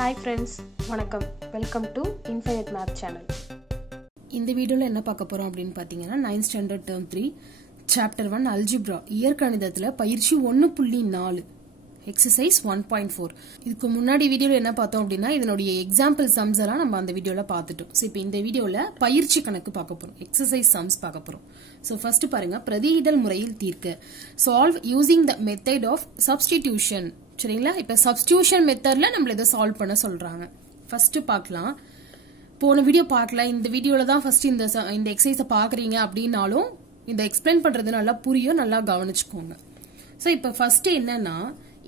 Hi friends, வணக்கம். Welcome to Infinite Math Channel. இந்த வீடியோல என்ன பார்க்க போறோம் அப்படின்னு பாத்தீங்கன்னா 9th standard term 3 chapter 1 algebra இயற்கணிதத்துல பயிற்சி 1.4 exercise 1.4. இதுக்கு முன்னாடி வீடியோல என்ன பார்த்தோம் அப்படின்னா இதனுடைய எக்ஸாம்பிள் சம்ஸ் எல்லாம் நம்ம அந்த வீடியோல பார்த்துட்டோம். சோ இப்போ இந்த வீடியோல பயிற்சி கணக்கு பார்க்க போறோம். எக்ஸசைஸ் சம்ஸ் பார்க்க போறோம். சோ ஃபர்ஸ்ட் பாருங்க, பிரதியிடல் முறையில் தீர்க்க. Solve using the method of substitution. சரிங்களா? இப்ப சப்ஸ்டிடியூஷன் மெத்தட்ல நம்மள இதை சால்வ் பண்ண சொல்றாங்க. ஃபர்ஸ்ட் பார்க்கலாம். போன வீடியோ பார்க்கல, இந்த வீடியோல தான் ஃபர்ஸ்ட் இந்த எக்ஸசைஸை பாக்குறீங்க அப்படின்னாலும் இந்த எக்ஸ்பிளைன் பண்றது நல்லா புரியும், நல்லா கவனிச்சுக்கோங்க. சோ இப்ப ஃபர்ஸ்ட் என்னன்னா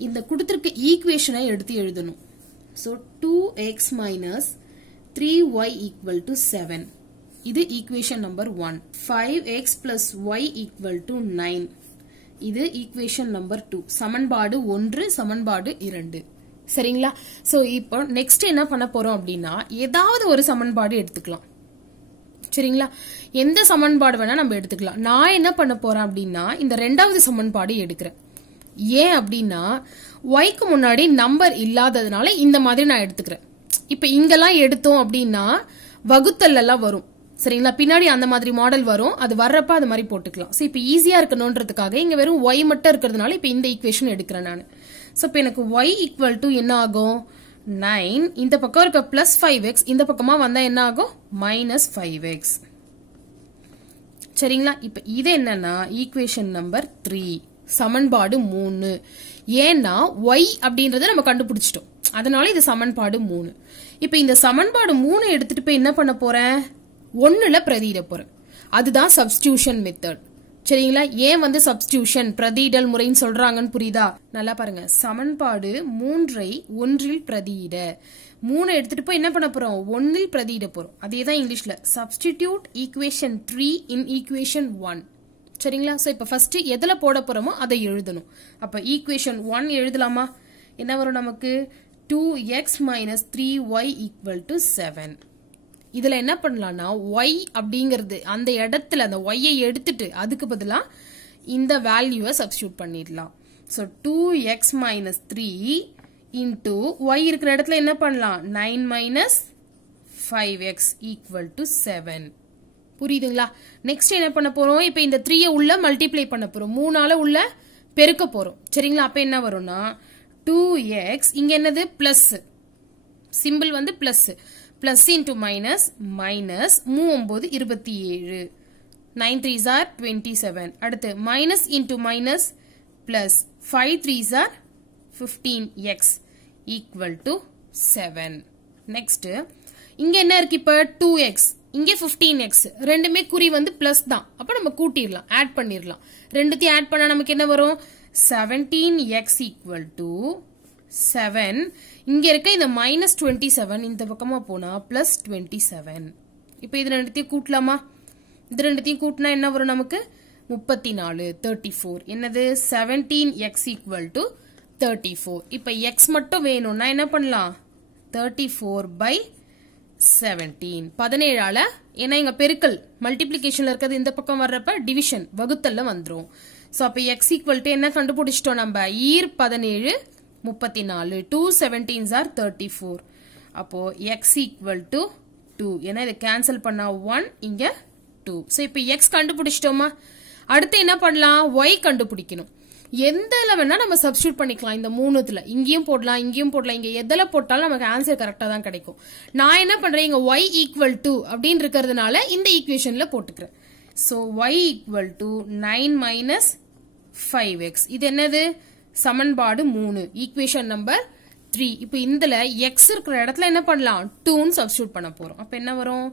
இந்த கொடுத்திருக்க ஈக்குவேஷனை எடுத்து எழுதணும். So 2x minus 3y equal to 7. இது equation number 1. 5x plus y equal to 9. இது ஈக்குவேஷன் நம்பர் 2. சமன்பாடு 1, சமன்பாடு 2. சரிங்களா? சோ இப்போ நெக்ஸ்ட் என்ன பண்ண போறோம் அப்படின்னா ஏதாவது ஒரு சமன்பாடு எடுத்துக்கலாம். சரிங்களா? எந்த சமன்பாடு வேணா நம்ம எடுத்துக்கலாம். நான் என்ன பண்ண போறேன் அப்படின்னா இந்த ரெண்டாவது சமன்பாடு எடுக்கிறேன். ஏன் அப்படின்னா yக்கு முன்னாடி நம்பர் இல்லாததுனால இந்த மாதிரி நான் எடுத்துக்கிறேன். இப்ப இங்கெல்லாம் எடுத்தோம் அப்படின்னா வகுத்தல் எல்லாம் வரும். சரிங்களா? பின்னாடி அந்த மாதிரி மாடல் வரும். அது வர்றப்ப அது மாதிரி போட்டுக்கலாம். சோ இப்ப ஈஸியா இருக்கணும்ன்றதுக்காக இங்க வெறும் y மட்டும் இருக்கிறதுனால இப்ப இந்த ஈக்குவேஷன் எடுக்கிறேன் நான். சோ இப்ப எனக்கு y ஈக்குவல் டு என்ன ஆகும்? 9. இந்த பக்கம் இருக்க பிளஸ் 5x, இந்த பக்கமா வந்தா என்ன ஆகும்? Minus 5x. சரிங்களா? இப்ப இது என்னன்னா ஈக்குவேஷன் நம்பர் 3, சமன்பாடு 3. ஏன்னா y அப்படின்றத நம்ம கண்டுபிடிச்சிட்டோம், அதனால இது சமன்பாடு 3. இப்ப இந்த சமன்பாடு 3 எடுத்துட்டு போய் என்ன பண்ண போறேன்? 1ல பிரதியிட போறேன். அதுதான் சப்ஸ்டிடியூஷன் மெத்தட். சரிங்களா? ஏன் வந்து சப்ஸ்டிடியூஷன் பிரதியிடல் முறைன்னு சொல்றாங்கன்னு புரியுதா? நல்லா பாருங்க. சமன்பாடு 3ஐ 1ல் பிரதியிட. 3 எடுத்துட்டு போய் என்ன பண்ண போறோம்? 1ல் பிரதியிட போறோம். அதேதான் இங்கிலீஷ்ல சப்ஸ்டிடியூட் ஈக்குவேஷன் 3 இன் ஈக்குவேஷன் 1. சரிங்களா? சோ இப்ப ஃபர்ஸ்ட் எதுல போட போறோமோ அதை எழுதணும். அப்ப ஈக்குவேஷன் 1 எழுதலாமா? என்ன வரும் நமக்கு? 2x minus 3y equal to 7. இதுல என்ன பண்ணலாம்னா y அப்படிங்கிறது அந்த இடத்துல அந்த y ஐ எடுத்துட்டு அதுக்கு பதிலா இந்த வேல்யூவை சப்ஸ்டிடியூட் பண்ணிடலாம். So 2x minus 3 into y இருக்கிற இடத்துல என்ன பண்ணலாம்? 9 minus 5x equal to 7. புரியுதுங்களா? நெக்ஸ்ட் என்ன பண்ண போறோம்? இப்ப இந்த 3 உள்ள மல்டிப்ளை பண்ண போறோம். 3ஆல உள்ள பெருக்க போறோம். சரிங்களா? அப்ப என்ன வரும்னா 2x, இங்க என்னது? பிளஸ் சிம்பிள் வந்து plus, plus into minus, minus 3 27, 9 3s are 27. அடுத்து minus into minus plus 5 3s are 15x equal to 7. Next இங்க என்ன இருக்கு? இப்ப 2x, இங்க 15x, ரெண்டுமே குறி வந்து பிளஸ் தான். அப்ப நம்ம கூட்டிடலாம், ஆட் பண்ணிடலாம். ரெண்டுத்தையும் ஆட் பண்ணா நமக்கு என்ன வரும்? 17x equal to 7. இங்க இருக்க இந்த மைனஸ் 27 இந்த பக்கமா போனா பிளஸ் 27. இப்ப இது ரெண்டுத்தையும் கூட்டலாமா? இது ரெண்டுத்தையும் கூட்டினா என்ன வரும் நமக்கு? 34, 34. என்னது? 17x equal to 34. இப்ப x மட்டும் வேணும்னா என்ன பண்ணலாம்? 34 by 17. 17ஆல, ஏன்னா இங்க பெருக்கல் மல்டிப்ளிகேஷன்ல இருக்கிறது இந்த பக்கம் வர்றப்ப டிவிஷன் வகுத்தல்ல வந்துரும். சோ அப்ப x equal to என்ன கண்டுபிடிச்சிட்டோம் நம்ம? ஈர் 17 34, 2 17s are 34. அப்போ x equal to 2. ஏன்னா இதை கேன்சல் பண்ணா 1, இங்க 2. சோ இப்ப x கண்டுபிடிச்சிட்டோமா? அடுத்து என்ன பண்ணலாம்? y கண்டுபிடிக்கணும். எந்தல வேணா நம்ம சப்ஸ்டிடியூட் பண்ணிக்கலாம். இந்த 3த்துல இங்கேயும் போடலாம், இங்கேயும் போடலாம். இங்க எதுல போட்டாலும் நமக்கு ஆன்சர் கரெக்டா தான் கிடைக்கும். நான் என்ன பண்றேன்? இங்க y equal to அப்படின்னு இருக்கிறதுனால இந்த ஈக்குவேஷன்ல போட்டுக்கிறேன். So y equal to 9 minus 5x. இது என்னது? சமன்பாடு 3, ஈக்குவேஷன் நம்பர் 3. இப்போ இந்தல x இருக்கிற இடத்துல என்ன பண்ணலாம்? 2ன்னு சப்ஸ்டிடியூட் பண்ண போறோம். அப்ப என்ன வரும்?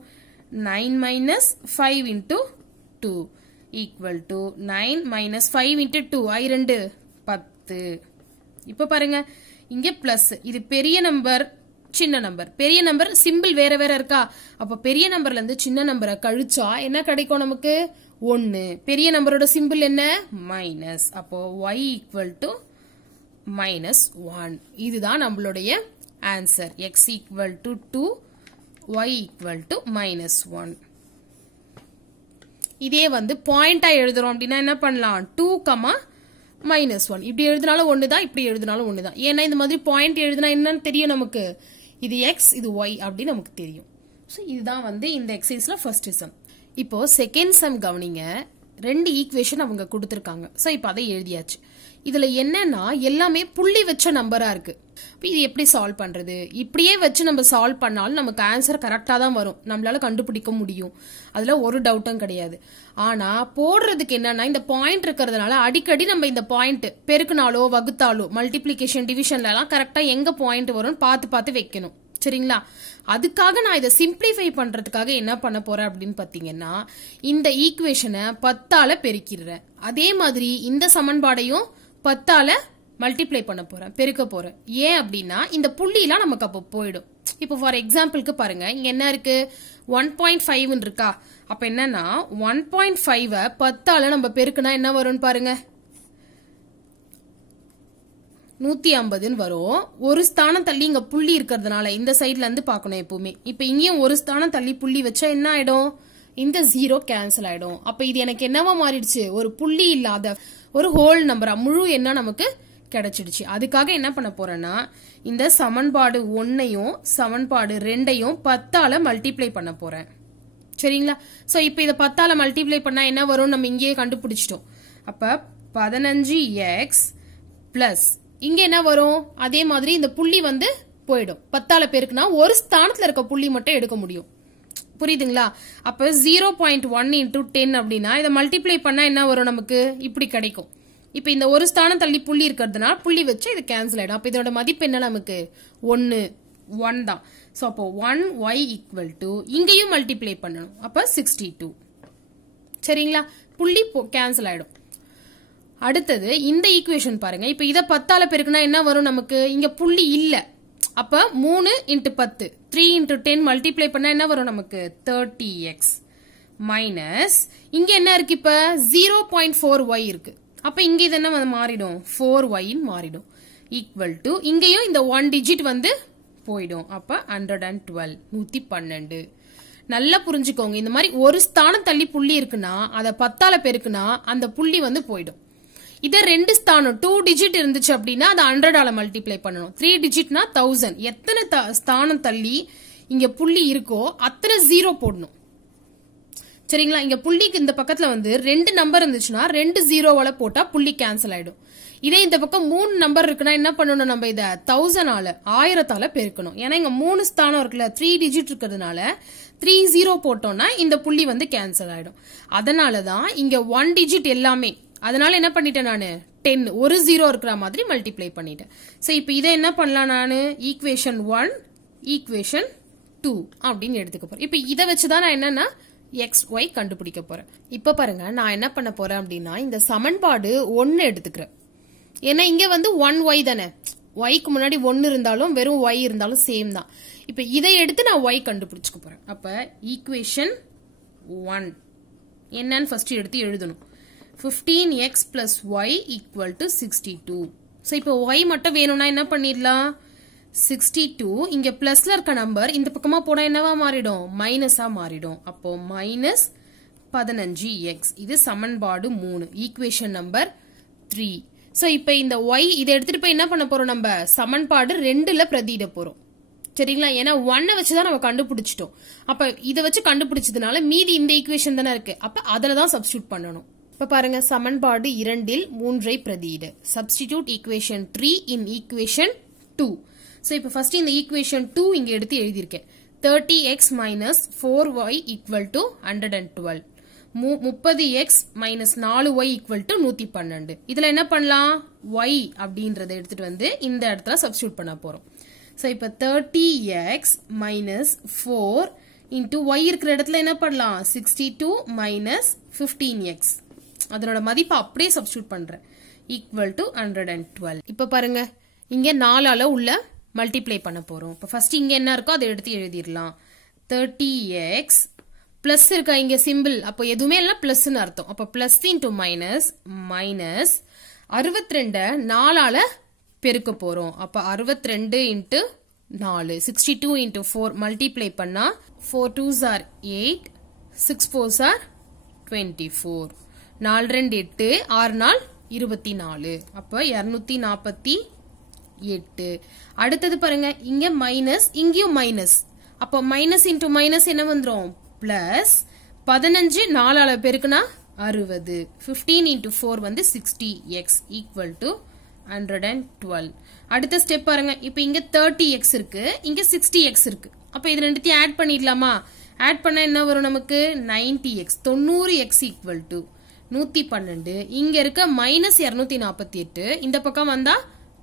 9 minus 5 into 2 equal to 9 minus 5 into 2 I 2 10. இப்ப பாருங்க, இங்க பிளஸ், இது பெரிய நம்பர் சின்ன நம்பர். பெரிய நம்பர் சிம்பிள் வேற வேற இருக்கா? அப்ப பெரிய நம்பர்ல இருந்து சின்ன நம்பரை கழிச்சா என்ன கிடைக்கும் நமக்கு? 1. பெரிய நம்பரோட சிம்பிள் என்ன? மைனஸ். அப்போ y equal to minus 1. இதுதான் நம்மளுடைய answer. x equal to 2, y equal to minus 1. இதே வந்து பாயிண்டா எழுதுறோம் அப்படின்னா என்ன பண்ணலாம்? 2, -1. இப்படி எழுதினாலும் ஒண்ணுதான், இப்படி எழுதினாலும் ஒண்ணுதான். ஏன்னா இந்த மாதிரி பாயிண்ட் எழுதினா என்னன்னு தெரியும் நமக்கு. இது எக்ஸ் இது ஒய் அப்படின்னு நமக்கு தெரியும். ஸோ இதுதான் வந்து இந்த எக்ஸசைஸ்ல ஃபர்ஸ்ட் சம். இப்போ செகண்ட் சம் கவனிங்க. 2 ஈக்குவேஷன் அவங்க கொடுத்துருக்காங்க. ஸோ இப்போ அதை எழுதியாச்சு. இதுல என்னன்னா எல்லாமே புள்ளி வச்ச நம்பரா இருக்கு. இது எப்படி சால்வ் பண்றது? இப்படியே வச்சு நம்ம சால்வ் பண்ணாலும் நமக்கு ஆன்சர் கரெக்டா தான் வரும், நம்மளால கண்டுபிடிக்க முடியும், அதுல ஒரு டவுட்டும் கிடையாது. ஆனா போடுறதுக்கு என்னன்னா இந்த பாயிண்ட் இருக்கிறதுனால அடிக்கடி நம்ம இந்த பாயிண்ட் பெருக்குனாலோ வகுத்தாலோ மல்டிபிளிகேஷன் டிவிஷன்ல எல்லாம் கரெக்டா எங்க பாயிண்ட் வரும்னு பார்த்து வைக்கணும். சரிங்களா? அதுக்காக நான் இதை சிம்பிளிஃபை பண்றதுக்காக என்ன பண்ண போறேன் அப்படின்னு பாத்தீங்கன்னா இந்த ஈக்குவேஷனை 10ஆல பெருக்கிடுறேன். அதே மாதிரி இந்த சமன்பாடையும் 10ஆல மல்டிப்ளை பண்ண போறேன், பெருக்க போறேன். ஏன் அப்படின்னா இந்த புள்ளிலாம் நமக்கு அப்போ போயிடும். இப்போ ஃபார் எக்ஸாம்பிளுக்கு பாருங்க, இங்க என்ன இருக்கு 1.5 இருக்கா? அப்ப என்னன்னா 1.5 10ஆல நம்ம பெருக்குனா என்ன வரும்னு பாருங்க, 150 வரும். ஒரு ஸ்தானம் தள்ளி இங்க புள்ளி இருக்கிறதுனால இந்த சைட்ல இருந்து பாக்கணும் எப்பவுமே. இப்ப இங்கேயும் ஒரு ஸ்தானம் தள்ளி புள்ளி வச்சா என்ன ஆயிடும், இந்த 0 கேன்சல் ஆயிடும். அப்ப இது எனக்கு என்னவா மாறிடுச்சு, ஒரு புள்ளி இல்லாத ஒரு ஹோல் நம்பரா முழு எண்ணா நமக்கு கிடைச்சிடுச்சு. அதுக்காக என்ன பண்ண போறேன்னா இந்த சமன்பாடு 1ஐயும் சமன்பாடு 2ஐயும் 10ஆல மல்டிப்ளை பண்ண போறேன். சரிங்களா? சோ இப்ப இத 10ஆல மல்டிப்ளை பண்ணா என்ன வரும் நம்ம இங்கேயே கண்டுபிடிச்சிட்டோம். அப்ப 15x பிளஸ் இங்க என்ன வரும், அதே மாதிரி இந்த புள்ளி வந்து போயிடும். 10ஆல பெருக்குனா ஒரு ஸ்தானத்துல இருக்க புள்ளி மட்டும் எடுக்க முடியும். புரியுதுங்களா? அப்ப 0.1 into 10 அப்படின்னா இதை மல்டிப்ளை பண்ணா என்ன வரும் நமக்கு, இப்படி கிடைக்கும். இப்ப இந்த ஒரு ஸ்தானம் தள்ளி புள்ளி இருக்கிறதுனால புள்ளி வச்சு இது கேன்சல் ஆயிடும். அப்ப இதோட மதிப்பு என்ன நமக்கு 1 தான். சோ அப்போ 1y ஈக்குவல் டு இங்கேயும் மல்டிப்ளை பண்ணணும். அப்ப 62. சரிங்களா? புள்ளி கேன்சல் ஆயிடும். அடுத்தது இந்த ஈக்குவேஷன் பாருங்க. இப்ப இத 10ஆல பெருக்குனா என்ன வரும் நமக்கு, இங்க புள்ளி இல்ல. அப்ப 3 into 10 3 into 10 மல்டிப்ளை பண்ணா என்ன வரும் நமக்கு 30x மைனஸ் இங்க என்ன இருக்கு, இப்ப 0.4y இருக்கு. அப்ப இங்க இது என்ன மாறிடும் 4y மாறிடும். ஈக்குவல் டு இங்கேயும் இந்த 1 டிஜிட் வந்து போயிடும். அப்ப 112 112. நல்லா புரிஞ்சுக்கோங்க, இந்த மாதிரி ஒரு ஸ்தானம் தள்ளி புள்ளி இருக்குன்னா அதை 10ஆல பெருக்குனா அந்த புள்ளி வந்து போயிடும். இத 2 ஸ்தானம் 2 டிஜிட் இருந்துச்சு அப்படின்னா அதை 100ஆல மல்டிப்ளை பண்ணணும். 3 டிஜிட்னா 1000. எத்தனை ஸ்தானம் தள்ளி இங்க புள்ளி இருக்கோ அத்தனை 0 போடணும். சரிங்களா? இங்க புள்ளிக்கு இந்த பக்கத்துல வந்து 2 நம்பர் இருந்துச்சுன்னா 2 0வால போட்டா புள்ளி கேன்சல் ஆயிடும். இதே இந்த பக்கம் 3 நம்பர் இருக்குன்னா என்ன பண்ணணும், நம்ம இத 1000ஆல 1000ஆல பெருக்கணும். ஏன்னா இங்க 3 ஸ்தானம் இருக்குல்ல, 3 டிஜிட் இருக்கிறதுனால 3 0 போட்டோம்னா இந்த புள்ளி வந்து கேன்சல் ஆயிடும். அதனாலதான் இங்க 1 டிஜிட் எல்லாமே. அதனால என்ன பண்ணிட்டேன் நானு 10 ஒரு 0 இருக்கிற மாதிரி மல்டிப்ளை பண்ணிட்டேன். சோ இப்போ இதை என்ன பண்ணலாம், நானு ஈக்குவேஷன் 1 ஈக்குவேஷன் 2 அப்படின்னு எடுத்துக்க போறேன். இப்ப இதை வச்சுதான் நான் என்னன்னா xy கண்டுபிடிக்க போறேன். இப்ப பாருங்க, நான் என்ன பண்ண போறேன் அப்படின்னா இந்த சமன்பாடு 1 எடுத்துக்கிறேன். ஏன்னா இங்க வந்து 1y தானே, yக்கு முன்னாடி 1 இருந்தாலும் வெறும் y இருந்தாலும் சேம் தான். இப்ப இதை எடுத்து நான் y கண்டுபிடிச்சுக்க போறேன். அப்ப ஈக்குவேஷன் 1 என்னன்னு ஃபர்ஸ்ட் எடுத்து எழுதணும். 15x plus y equal to 62. So இப்போ y மட்டும் வேணும்னா என்ன பண்ணிடலாம், 62 இங்க பிளஸ்ல இருக்க நம்பர் இந்த பக்கமா போனா என்னவா மாறிடும், மைனஸா மாறிடும். அப்போ மைனஸ் 15x. இது சமன்பாடு 3 ஈக்குவேஷன் நம்பர் 3. சோ இப்போ இந்த y இதை எடுத்துட்டு போய் என்ன பண்ண போறோம், நம்ம சமன்பாடு 2ல பிரதியிட போறோம். சரிங்களா? ஏன்னா 1 வச்சுதான் நம்ம கண்டுபிடிச்சிட்டோம். அப்ப இதை வச்சு கண்டுபிடிச்சதுனால மீதி இந்த ஈக்குவேஷன் தானே இருக்கு, அப்ப அதுலதான் சப்ஸ்டியூட் பண்ணணும். இப்ப பாருங்க, சமன்பாடு 2ல் 3ஐ பிரதியிடு. Substitute equation 3 in equation 2. So இப்ப ஃபர்ஸ்ட் இந்த ஈக்குவேஷன் 2 இங்க எடுத்து எழுதியிருக்கேன். 30x minus 4y equal to 112. 30x minus 4y equal to 112. இதுல என்ன பண்ணலாம், y அப்படின்றத எடுத்துட்டு வந்து இந்த இடத்துல சப்ஸ்டிடியூட் பண்ண போறோம். சோ இப்ப 30x மைனஸ் 4 இன்டூ y இருக்கிற இடத்துல என்ன பண்ணலாம், 62 மைனஸ் 15x. அதனோட மதிப்பு அப்படியே சப்ஸ்டிடியூட் பண்றேன். Equal to 112. இப்ப பாருங்க, இங்க 4ஆல உள்ள மல்டிப்ளை பண்ண போறோம். இப்ப ஃபர்ஸ்ட் இங்க என்ன இருக்கோ அதை எடுத்து எழுதிடலாம். 30x பிளஸ் இருக்கா இங்க சிம்பிள், அப்போ எதுவுமே இல்ல பிளஸ்ன்னு அர்த்தம். அப்ப பிளஸ் இன்டூ மைனஸ் மைனஸ் 62 4ஆல பெருக்க போறோம். அப்ப 62 இன்டூ 4 62 இன்டூ 4 மல்டிப்ளை பண்ணா 4 2s are 8 6 4s are 24. 4 2 8 6 4 24. அப்ப 242 8. அடுத்தது பாருங்க இங்க மைனஸ் இங்கேயும் மைனஸ். அப்போ மைனஸ் இன்டு மைனஸ் என்ன வந்துரும் பிளஸ் 15 4 பெருக்குனா 60. 15 into 4 வந்து 60x equal to 112. அடுத்த ஸ்டெப் பாருங்க இப்போ இங்க 30x இருக்கு இங்க 60x இருக்கு. அப்ப இது ரெண்டுத்தையும் ஆட் பண்ணிடலாமா? ஆட் பண்ணா என்ன வரும் நமக்கு 90x 90x equal to 112. இங்க இருக்க மைனஸ் 248 இந்த பக்கம் வந்தா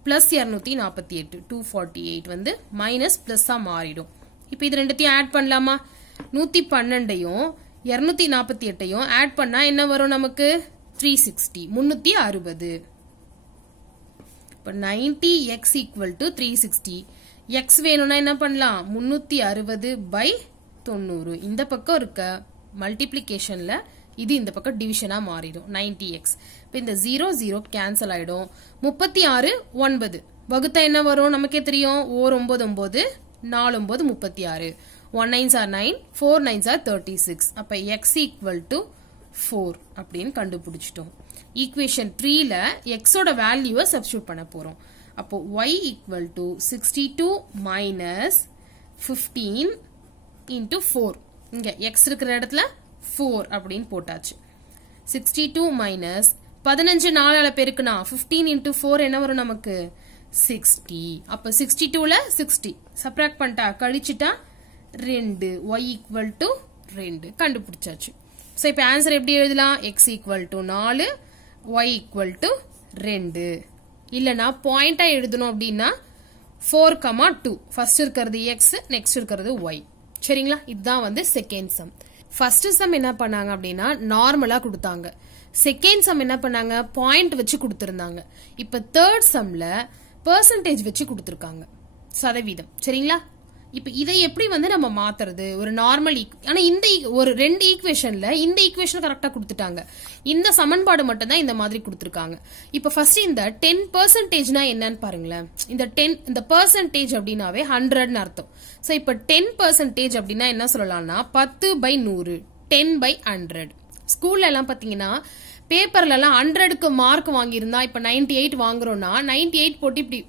பிளஸ் 248 248 வந்து மைனஸ் பிளஸ்ஸா மாறிடும். இப்போ இது ரெண்டுத்தையும் ஆட் பண்ணலாமா? 112ஐயும் 248ஐயும் ஆட் பண்ணா என்ன வரும் நமக்கு 360 360. இப்போ 90x equal to 360. x வேணும்னா என்ன பண்ணலாம் 360 by 90. இந்த பக்கம் இருக்க மல்டிப்ளிகேஷன்ல இது இந்த பக்கம் டிவிஷனா மாறிடும் 90x. இப்போ இந்த 0 0 கேன்சல் ஆயிடும். 36 9 வகுத்தா என்ன வரும் நமக்கே தெரியும் 9 9 4 9 36. 1 9s are 9 4 9s are 36. அப்ப x equal to 4 அப்படின்னு கண்டுபிடிச்சிட்டோம். ஈக்குவேஷன் 3ல x ஓட வேல்யூவை சப்ஸ்டிட்யூட் பண்ண போறோம். அப்போ y equal to 62 minus 15 into 4. இங்க x இருக்கிற இடத்துல 4 அப்படின்னு போட்டாச்சு. 62 minus 15 4 பெருக்குனா 15 into 4 என்ன வரும் நமக்கு 60. அப்ப 62ல 60 சப்ராக்ட் பண்ணிட்டா கழிச்சிட்டா 2 y equal to 2 கண்டுபிடிச்சாச்சு. சோ இப்போ ஆன்சர் எப்படி எழுதலாம் x equal to 4 y equal to 2. இல்லனா பாயிண்டா எழுதணும் அப்படின்னா 4,2 ஃபர்ஸ்ட் இருக்கிறது x நெக்ஸ்ட் இருக்கிறது y. சரிங்களா? இதுதான் வந்து செகண்ட் சம். ஃபர்ஸ்ட் சம் என்ன பண்ணாங்க அப்படின்னா நார்மலா கொடுத்தாங்க. செகண்ட் சம் என்ன பண்ணாங்க பாயிண்ட் வச்சு கொடுத்திருந்தாங்க. இப்ப தேர்ட் சம்ல பெர்சன்டேஜ் வச்சு கொடுத்திருக்காங்க சதவீதம். சரிங்களா? இப்ப இதை எப்படி வந்து நம்ம மாத்துறது ஒரு நார்மல் ஆனா இந்த ஒரு ரெண்டு ஈக்குவேஷன்ல இந்த ஈக்குவேஷன் கரெக்டா கொடுத்துட்டாங்க. இந்த சமன்பாடு மட்டும் தான் இந்த மாதிரி கொடுத்திருக்காங்க. இப்ப ஃபர்ஸ்ட் இந்த 10%னா என்னன்னு பாருங்களேன். இந்த பெர்சன்டேஜ் அப்படின்னாவே 100ன்னு அர்த்தம். சோ இப்ப 10% அப்படின்னா என்ன சொல்லலாம்னா 10/100 10/100. ஸ்கூல்ல எல்லாம் பாத்தீங்கன்னா பேப்பர்ல எல்லாம் 100க்கு மார்க் வாங்கியிருந்தா இப்ப 98 வாங்குறோம்னா 98 போட்டு இப்படி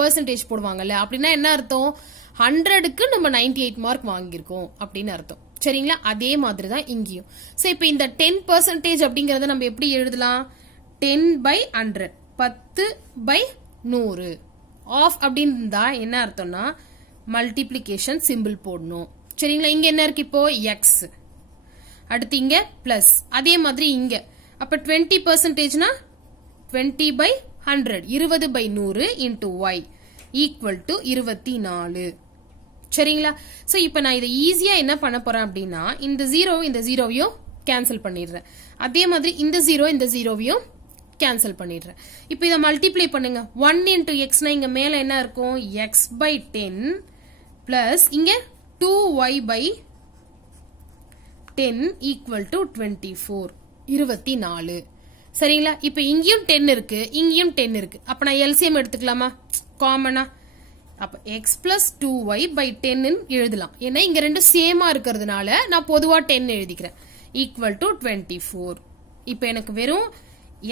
பெர்சன்டேஜ் போடுவாங்கல்ல. அப்படின்னா என்ன அர்த்தம் 100க்கு நம்ம 98 மார்க் வாங்கியிருக்கோம் அப்படின்னு அர்த்தம். சரிங்களா? அதே மாதிரி தான் இங்கேயும். சோ இப்போ இந்த 10% அப்படிங்கறத நம்ம எப்படி எழுதலாம் 10/100 10/100 ஆஃப் அப்படின்னு இருந்தா என்ன அர்த்தம்னா மல்டிப்ளிகேஷன் சிம்பிள் போடணும். சரிங்களா? இங்க என்ன இருக்கு இப்போ எக்ஸ், அடுத்து இங்க பிளஸ், அதே மாதிரி இங்க அப்ப 20%னா 20/100 20/100 into y equal to 24. சரிங்களா? சோ இப்போ நான் இதை ஈஸியா என்ன பண்ண போறேன் அப்படின்னா இந்த 0 இந்த 0வையும் கேன்சல் பண்ணிடுறேன். அதே மாதிரி இந்த 0 இந்த 0வையும் கேன்சல் பண்ணிடுறேன். இப்போ இதை மல்டிப்ளை பண்ணுங்க. 1 into x இங்க மேல என்ன இருக்கும் x/10 பிளஸ் இங்க 2y/10 equal to 24 24. சரிங்களா? இப்போ இங்கேயும் 10 இருக்கு இங்கேயும் 10 இருக்கு. அப்ப நான் எல்சிஎம் எடுத்துக்கலாமா காமனா? அப்ப x plus 2y/10 எழுதலாம். ஏன்னா இங்க ரெண்டு சேமா இருக்கிறதுனால நான் பொதுவா 10 எழுதிக்கிறேன். equal to 24. இப்ப எனக்கு வெறும்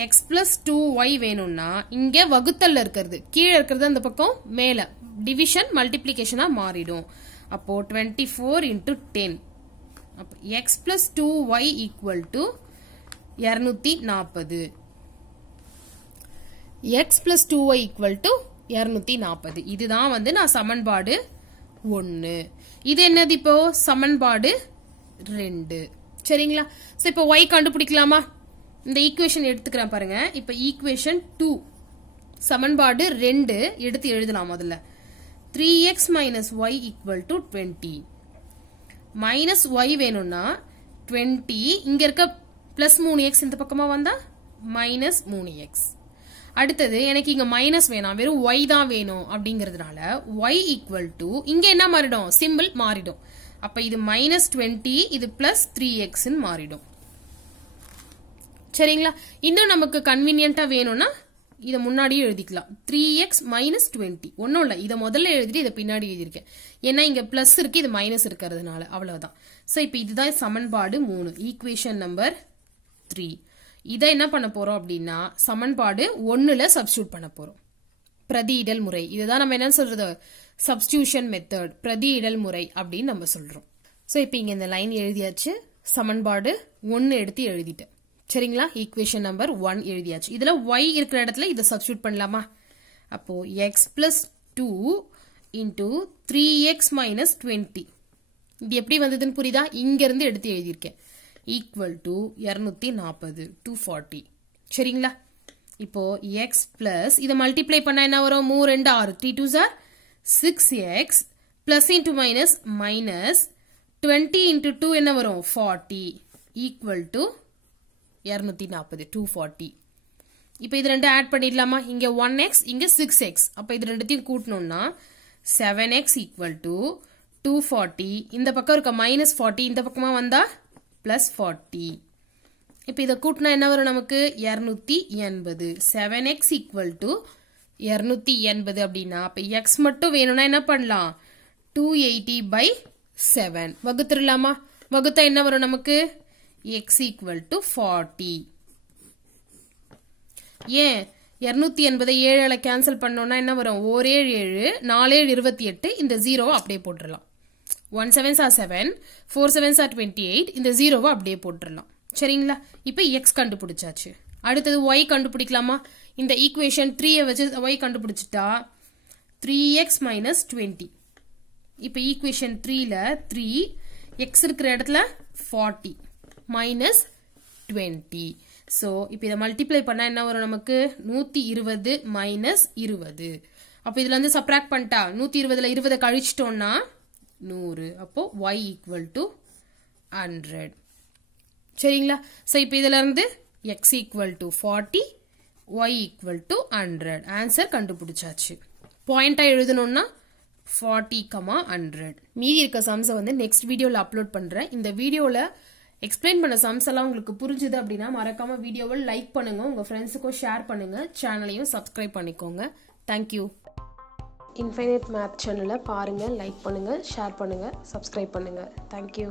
x plus 2y வேணும்னா இங்க வகுத்தல்ல இருக்கிறது கீழே இருக்கிறது அந்த பக்கம் மேல டிவிஷன் மல்டிப்ளிகேஷனா மாறிடும். அப்போ 24 into 10. அப்ப x plus 2y equal to 240. x plus 2y equal to 240. இதுதான் வந்து நான் சமன்பாடு 1. இது என்னது இப்போ சமன்பாடு 2. சரிங்களா? சோ இப்போ y கண்டுபிடிக்கலாமா? இந்த ஈக்குவேஷன் எடுத்துக்கிறேன் பாருங்க. இப்போ ஈக்குவேஷன் 2 சமன்பாடு 2 எடுத்து எழுதலாம். முதல்ல 3x minus y equal to 20. Minus y வேணும்னா 20 இங்க இருக்க பிளஸ் 3x இந்த பக்கமா வந்தா மைனஸ் 3x. அடுத்தது எனக்கு இங்க மைனஸ் வேணாம் வெறும் y தான் வேணும் அப்படிங்கிறதுனால y equal to இங்க என்ன மாறிடும் சிம்பிள் மாறிடும். அப்ப இது மைனஸ் 20 இது பிளஸ் 3x மாறிடும். சரிங்களா? இன்னும் நமக்கு கன்வீனியன்டா வேணும்னா இத முன்னாடியே எழுதிக்கலாம். 3x minus 20 ஒன்னும் இல்ல. இத முதல்ல எழுதிட்டு இத பின்னாடி எழுதியிருக்கேன். ஏன்னா இங்க பிளஸ் இருக்கு இது மைனஸ் இருக்கிறதுனால அவ்வளவுதான். சோ இப்போ இதுதான் சமன்பாடு 3 ஈக்குவேஷன் நம்பர் 3. இதை என்ன பண்ண போறோம் அப்படின்னா சமன்பாடு 1ல சப்ஸ்டிட்யூட் பண்ண போறோம். பிரதியிடல் முறை. இதுதான் நம்ம என்ன சொல்றது, சப்ஸ்டிடியூஷன் மெத்தட், பிரதியிடல் முறை அப்படின்னு நம்ம சொல்றோம். சோ இப்போ இங்க இந்த லைன் எழுதியாச்சு. சமன்பாடு 1 எடுத்து எழுதிட்டேன். சரிங்களா? ஈக்குவேஷன் நம்பர் 1 எழுதியாச்சு. இதுல y இருக்கிற இடத்துல இதை சப்ஸ்டிடியூட் பண்ணலாமா? அப்போ x plus 2 into 3x minus 20. இது எப்படி வந்ததுன்னு புரியுதா? இங்க இருந்து எடுத்து எழுதியிருக்கேன். Equal to 240, 240. சரிங்களா? இப்போ x plus இதை மல்டிப்ளை பண்ணா என்ன வரும்? 3 2 6, 3 2s are 6x plus into minus minus 20 into 2 என்ன வரும்? 40 equal to 240, 240. இப்போ இது ரெண்டு ஆட் பண்ணிடலாமா? இங்க 1x இங்க 6x. அப்ப இது ரெண்டுத்தையும் கூட்டணும்னா 7x equal to 240. இந்த பக்கம் இருக்க minus 40 இந்த பக்கமா வந்தா plus 40. இப்போ இதை கூட்டினா என்ன வரும் நமக்கு? 280. 7x equal to 280 அப்படின்னா அப்ப x மட்டும் வேணும்னா என்ன பண்ணலாம்? 280 by 7 வகுத்துடலாமா? வகுத்தா என்ன வரும் நமக்கு? x equal to 40. ஏன் 280 7 கேன்சல் பண்ணோம்னா என்ன வரும்? 1 7 7 4 7 28. இந்த 0 அப்படியே போட்டுடலாம். 1 7s are 7, 4 7s are 28. இந்த 0 அப்படியே போட்டுடலாம். சரிங்களா? இப்போ x கண்டுபிடிச்சாச்சு. அடுத்தது y கண்டுபிடிக்கலாமா? இந்த ஈக்குவேஷன் 3 வச்சு y கண்டுபிடிச்சிட்டா 3x minus 20. இப்போ ஈக்குவேஷன் 3ல 3 x இருக்கிற இடத்துல 40 minus 20. சோ இப்போ இதை மல்டிப்ளை பண்ணா என்ன வரும் நமக்கு? 120 minus 20. அப்போ இதுல இருந்து சப்ராக்ட் பண்ணிட்டா 120ல 20 கழிச்சிட்டோம்னா 100. அப்போ y equal to 100. சரிங்களா? சோ இப்போ இதுல இருந்து x equal to 40, y equal to 100. Answer கண்டுபிடிச்சாச்சு. பாயிண்டா எழுதணும்னா 40, 100. மீதி இருக்க சம்ஸை வந்து நெக்ஸ்ட் வீடியோல அப்லோட் பண்றேன். இந்த வீடியோல எக்ஸ்பிளைன் பண்ண சம்ஸ் எல்லாம் உங்களுக்கு புரிஞ்சுது அப்படின்னா மறக்காம வீடியோவை லைக் பண்ணுங்க, உங்க ஃப்ரெண்ட்ஸுக்கும் ஷேர் பண்ணுங்க, சேனலையும் சப்ஸ்கிரைப் பண்ணிக்கோங்க. தேங்க்யூ. இன்ஃபைனைட் மேத் சேனலை பாருங்க, லைக் பண்ணுங்க, ஷேர் பண்ணுங்க, சப்ஸ்கிரைப் பண்ணுங்க. தேங்க்யூ.